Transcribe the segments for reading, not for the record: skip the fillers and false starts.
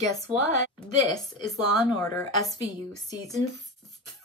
Guess what? This is Law & Order SVU Season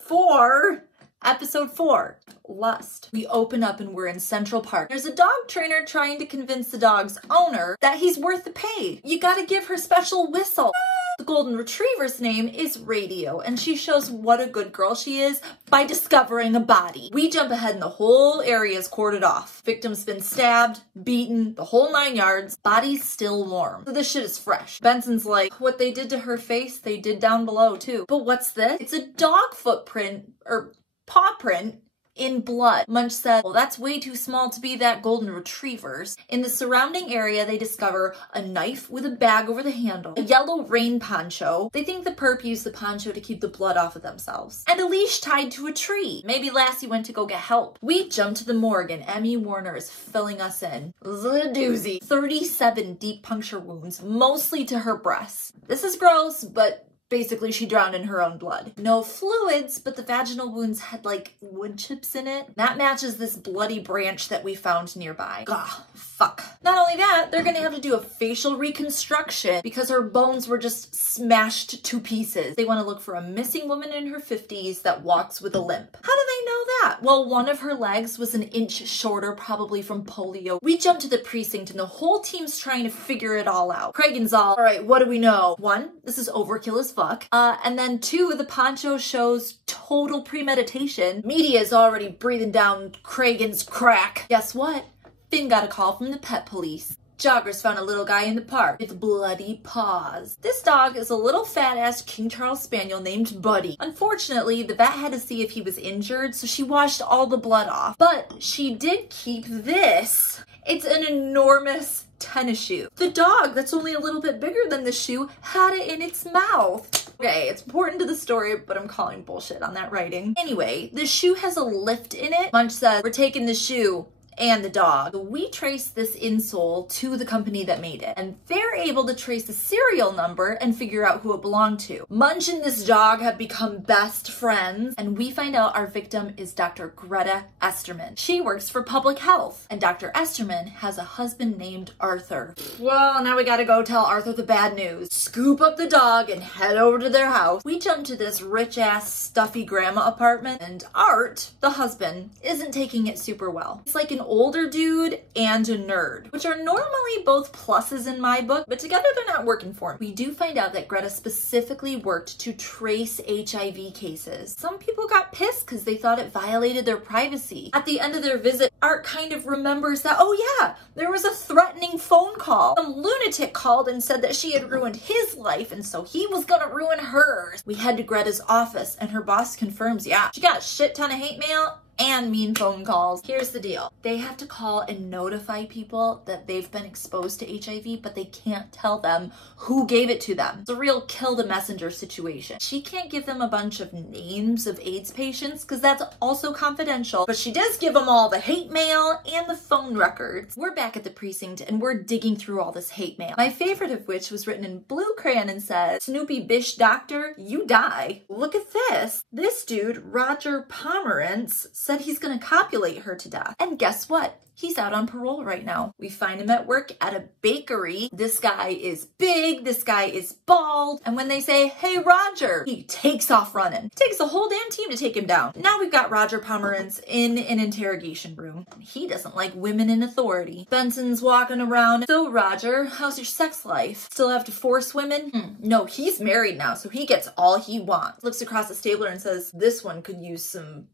4, Episode 4, Lust. We open up and we're in Central Park. There's a dog trainer trying to convince the dog's owner that he's worth the pay. You gotta give her special whistle. The golden retriever's name is Radio, and she shows what a good girl she is by discovering a body. We jump ahead and the whole area is cordoned off. Victim's been stabbed, beaten, the whole 9 yards. Body's still warm. So this shit is fresh. Benson's like, what they did to her face, they did down below too. But what's this? It's a dog footprint, or paw print, in blood. Munch said, well, that's way too small to be that golden retriever's. In the surrounding area, they discover a knife with a bag over the handle, a yellow rain poncho. They think the perp used the poncho to keep the blood off of themselves, and a leash tied to a tree. Maybe Lassie went to go get help. We jump to the morgue and Emmy Warner is filling us in. This is a doozy. 37 deep puncture wounds, mostly to her breasts. This is gross, but basically, she drowned in her own blood. No fluids, but the vaginal wounds had like wood chips in it. That matches this bloody branch that we found nearby. Ugh, fuck. Not only that, they're gonna have to do a facial reconstruction because her bones were just smashed to pieces. They wanna look for a missing woman in her 50s that walks with a limp. How do they know that? Well, one of her legs was an inch shorter, probably from polio. We jump to the precinct and the whole team's trying to figure it all out. Cragen's all right, what do we know? 1, this is overkill as fuck. And then 2, the poncho shows total premeditation. Media's already breathing down Cragen's crack. Guess what? Finn got a call from the pet police. Joggers found a little guy in the park with bloody paws. This dog is a little fat-ass King Charles Spaniel named Buddy. Unfortunately, the vet had to see if he was injured, so she washed all the blood off. But she did keep this. It's an enormous tennis shoe. The dog, that's only a little bit bigger than the shoe, had it in its mouth. Okay, it's important to the story, but I'm calling bullshit on that writing. Anyway, the shoe has a lift in it. Munch said, we're taking the shoe and the dog. We trace this insole to the company that made it, and they're able to trace the serial number and figure out who it belonged to. Munch and this dog have become best friends, and we find out our victim is Dr. Greta Esterman. She works for public health, and Dr. Esterman has a husband named Arthur. Well, now we gotta go tell Arthur the bad news. Scoop up the dog and head over to their house. We jump to this rich-ass, stuffy grandma apartment, and Art, the husband, isn't taking it super well. It's like an older dude and a nerd, which are normally both pluses in my book, but together they're not working for me. We do find out that Greta specifically worked to trace HIV cases. Some people got pissed because they thought it violated their privacy. At the end of their visit, Art kind of remembers that, oh yeah, there was a threatening phone call. Some lunatic called and said that she had ruined his life, and so he was gonna ruin hers. We head to Greta's office, and her boss confirms, yeah, she got a shit ton of hate mail and mean phone calls. Here's the deal. They have to call and notify people that they've been exposed to HIV, but they can't tell them who gave it to them. It's a real kill the messenger situation. She can't give them a bunch of names of AIDS patients because that's also confidential, but she does give them all the hate mail and the phone records. We're back at the precinct and we're digging through all this hate mail. My favorite of which was written in blue crayon and says, Snoopy Bish Doctor, you die. Look at this. This dude, Roger Pomerantz, said he's gonna copulate her to death. And guess what? He's out on parole right now. We find him at work at a bakery. This guy is big, this guy is bald, and when they say, hey Roger, he takes off running. It takes a whole damn team to take him down. Now we've got Roger Pomerantz in an interrogation room. He doesn't like women in authority. Benson's walking around. So Roger, how's your sex life? Still have to force women? No, he's married now, so he gets all he wants. Looks across the stapler and says, this one could use some...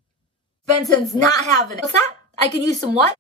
Benson's not having it. What's that? I could use some what?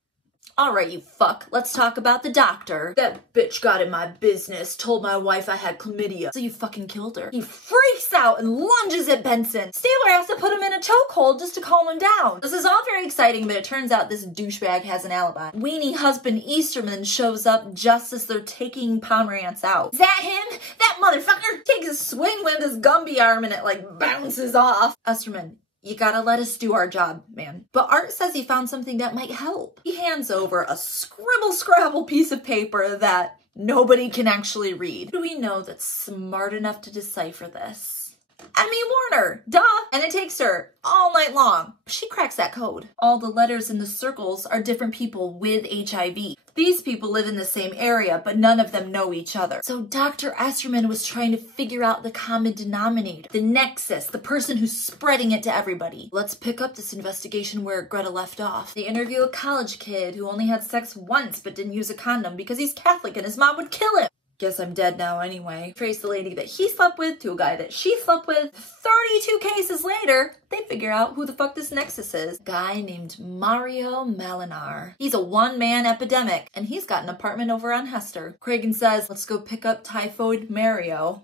All right, you fuck. Let's talk about the doctor. That bitch got in my business, told my wife I had chlamydia, so you fucking killed her. He freaks out and lunges at Benson. Stabler has to put him in a chokehold just to calm him down. This is all very exciting, but it turns out this douchebag has an alibi. Weenie husband Easterman shows up just as they're taking Pomerantz out. Is that him? That motherfucker takes a swing with his Gumby arm and it like bounces off. Easterman, you gotta let us do our job, man. But Art says he found something that might help. He hands over a scribble-scrabble piece of paper that nobody can actually read. Who do we know that's smart enough to decipher this? Emmy Warner, duh! And it takes her all night long. She cracks that code. All the letters in the circles are different people with HIV. These people live in the same area, but none of them know each other. So Dr. Esterman was trying to figure out the common denominator, the nexus, the person who's spreading it to everybody. Let's pick up this investigation where Greta left off. They interview a college kid who only had sex once but didn't use a condom because he's Catholic and his mom would kill him. Guess I'm dead now anyway. Trace the lady that he slept with to a guy that she slept with. 32 cases later, they figure out who the fuck this nexus is. A guy named Mario Malinar. He's a one-man epidemic, and he's got an apartment over on Hester. Cragen says, let's go pick up Typhoid Mario.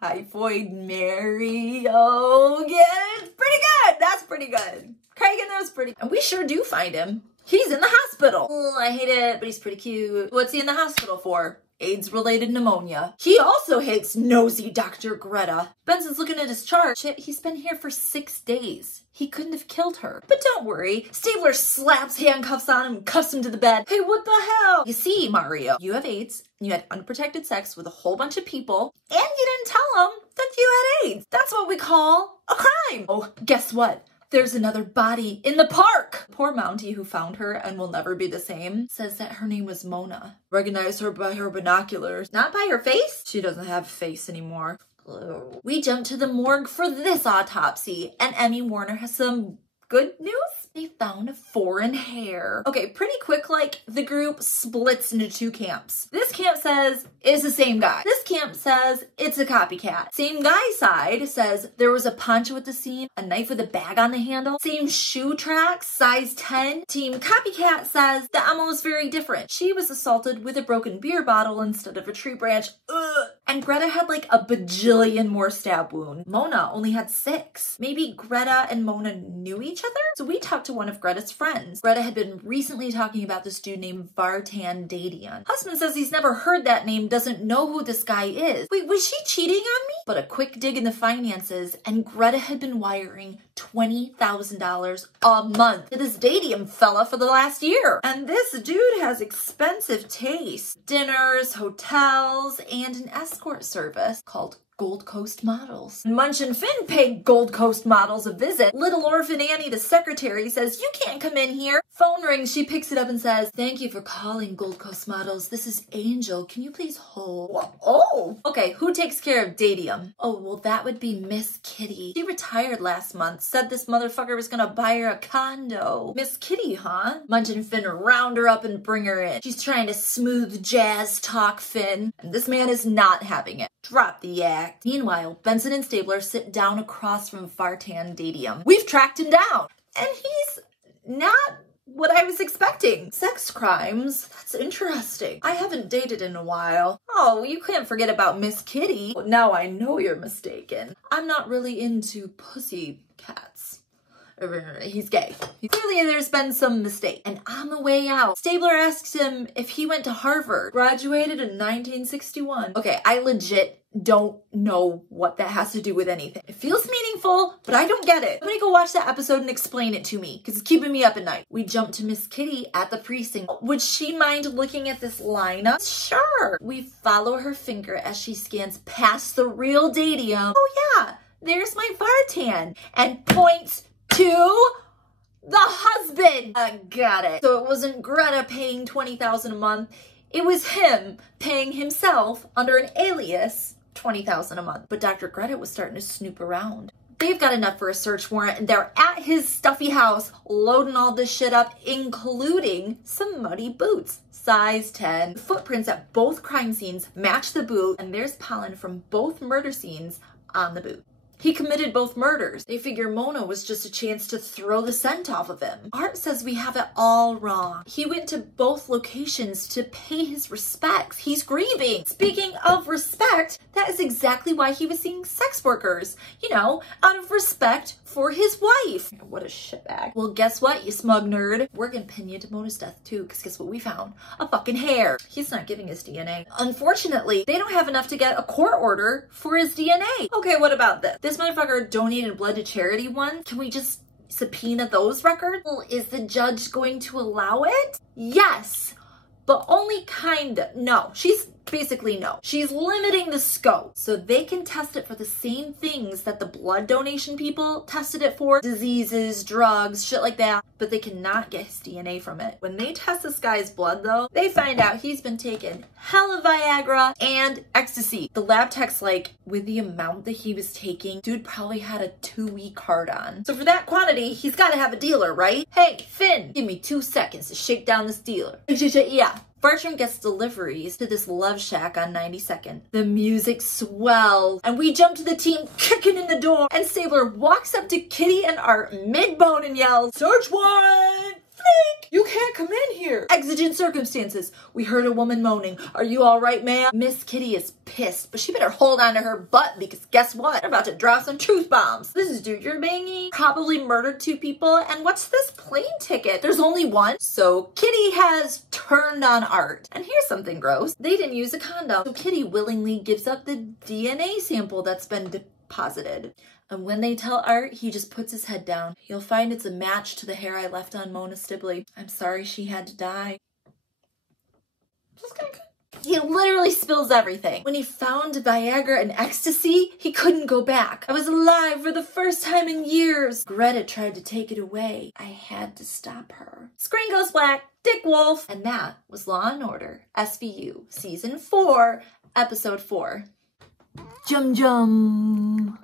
Typhoid Mario. Yeah, it's pretty good. That's pretty good. Cragen, that was pretty. And we sure do find him. He's in the hospital. Oh, I hate it, but he's pretty cute. What's he in the hospital for? AIDS-related pneumonia. He also hates nosy Dr. Greta. Benson's looking at his chart. Shit, he's been here for 6 days. He couldn't have killed her. But don't worry, Stabler slaps handcuffs on him and cuffs him to the bed. Hey, what the hell? You see, Mario, you have AIDS, and you had unprotected sex with a whole bunch of people, and you didn't tell them that you had AIDS. That's what we call a crime. Oh, guess what? There's another body in the park. Poor Mountie, who found her and will never be the same, says that her name was Mona. Recognize her by her binoculars. Not by her face? She doesn't have a face anymore. We jump to the morgue for this autopsy, and Emmy Warner has some good news. They found a foreign hair. Okay, pretty quick, like, the group splits into 2 camps. This camp says it's the same guy. This camp says it's a copycat. Same guy side says there was a poncho at the scene, a knife with a bag on the handle, same shoe tracks, size 10. Team copycat says the MO is very different. She was assaulted with a broken beer bottle instead of a tree branch. Ugh. And Greta had like a bajillion more stab wounds. Mona only had 6. Maybe Greta and Mona knew each other? So we talked to one of Greta's friends. Greta had been recently talking about this dude named Vartan Dadian. Husband says he's never heard that name, doesn't know who this guy is. Wait, was she cheating on me? But a quick dig in the finances, and Greta had been wiring $20,000 a month to this Dadian fella for the last year. And this dude has expensive taste. Dinners, hotels, and an escort service called Gold Coast Models. Munch and Finn paid Gold Coast Models a visit. Little Orphan Annie, the secretary, says, you can't come in here. Phone rings, she picks it up and says, thank you for calling Gold Coast Models. This is Angel. Can you please hold? Oh, okay, who takes care of Dadium? Oh, well, that would be Miss Kitty. She retired last month, said this motherfucker was gonna buy her a condo. Miss Kitty, huh? Munch and Finn round her up and bring her in. She's trying to smooth jazz talk Finn, and this man is not having it. Drop the act. Meanwhile, Benson and Stabler sit down across from Vartan Dadium. We've tracked him down, and he's not what I was expecting. Sex crimes? That's interesting. I haven't dated in a while. Oh, you can't forget about Miss Kitty. Now I know you're mistaken. I'm not really into pussy cats. He's gay. Clearly there's been some mistake. And on the way out, Stabler asks him if he went to Harvard. Graduated in 1961. Okay, I legit don't know what that has to do with anything. It feels meaningful, but I don't get it. Somebody go watch that episode and explain it to me, because it's keeping me up at night. We jump to Miss Kitty at the precinct. Would she mind looking at this lineup? Sure. We follow her finger as she scans past the real Dadium. Oh yeah, there's my Vartan, and points to the husband. Got it. So it wasn't Greta paying $20,000 a month. It was him paying himself under an alias $20,000 a month. But Dr. Greta was starting to snoop around. They've got enough for a search warrant, and they're at his stuffy house loading all this shit up, including some muddy boots. Size 10. Footprints at both crime scenes match the boot, and there's pollen from both murder scenes on the boot. He committed both murders. They figure Mona was just a chance to throw the scent off of him. Art says we have it all wrong. He went to both locations to pay his respects. He's grieving. Speaking of respect, that is exactly why he was seeing sex workers. You know, out of respect for his wife. What a shitbag. Well, guess what, you smug nerd? We're gonna pin you to Mona's death too, because guess what we found? A fucking hair. He's not giving his DNA. Unfortunately, they don't have enough to get a court order for his DNA. Okay, what about this? This motherfucker donated blood to charity once. Can we just subpoena those records? Well, is the judge going to allow it? Yes, but only kind of. No, she's Basically, no. She's limiting the scope so they can test it for the same things that the blood donation people tested it for. Diseases, drugs, shit like that. But they cannot get his DNA from it. When they test this guy's blood though, they find out he's been taking hella Viagra and ecstasy. The lab tech's like, with the amount that he was taking, dude probably had a 2-week hard on. So for that quantity, he's gotta have a dealer, right? Hey, Finn, give me 2 seconds to shake down this dealer. Yeah. Bertram gets deliveries to this love shack on 92nd. The music swells, and we jump to the team kicking in the door, and Stabler walks up to Kitty and Art mid-bone and yells, "Search warrant! Flink! You can't come in here! Exigent circumstances. We heard a woman moaning. Are you alright, ma'am?" Miss Kitty is pissed, but she better hold on to her butt because guess what? They're about to drop some truth bombs. This dude you're banging probably murdered 2 people, and what's this plane ticket? There's only one. So Kitty has turned on Art. And here's something gross. They didn't use a condom. So Kitty willingly gives up the DNA sample that's been deposited. And when they tell Art, he just puts his head down. You'll find it's a match to the hair I left on Mona Stibley. I'm sorry she had to die. Just gonna... He literally spills everything. When he found Viagra and ecstasy, he couldn't go back. I was alive for the first time in years. Greta tried to take it away. I had to stop her. Screen goes black. Dick Wolf. And that was Law & Order SVU Season 4, Episode 4. Jum jum.